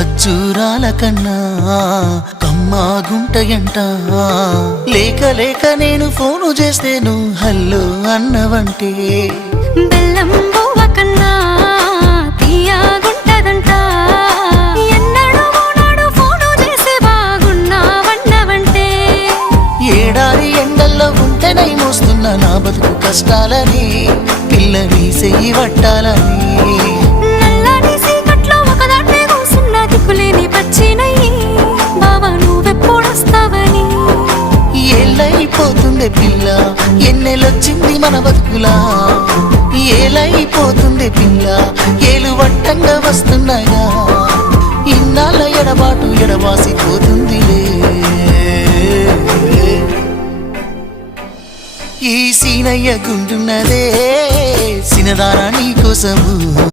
ఖర్జూరాల కన్నా కమ్మా గుంటయంట లేక లేక నేను ఫోను చేస్తేను హల్లో అన్నవంటే బెల్లం బువ్వ కన్నా తీయగుంటదంట ఎన్నడూ నాడు ఫోను చేసి బాగున్నావన్నవంటే ఏడాది ఎండల్లో ఉంటేనై మోస్తున్న నా బతుకు కష్టాలని పిల్లని చెయ్యి పట్టాలని నల్లని సీకట్లో ఒకదాన్నే కూసున్న దిక్కులేని పచ్చినయ్యి బావా నువ్వెప్పుడొస్తావని ఏళ్ళైపోతుండే పిల్ల ఎన్నెలొచ్చింది మన బతుకులా ఏలైపోతుండే పిల్ల ఏలు వట్టంగా వస్తున్నాయా ఇన్నాళ్ళ ఎడబాటు ఎడవాసిపోతుందిలే ఈ సీనయ్య గుండున్నదే సినదారా నీ కోసము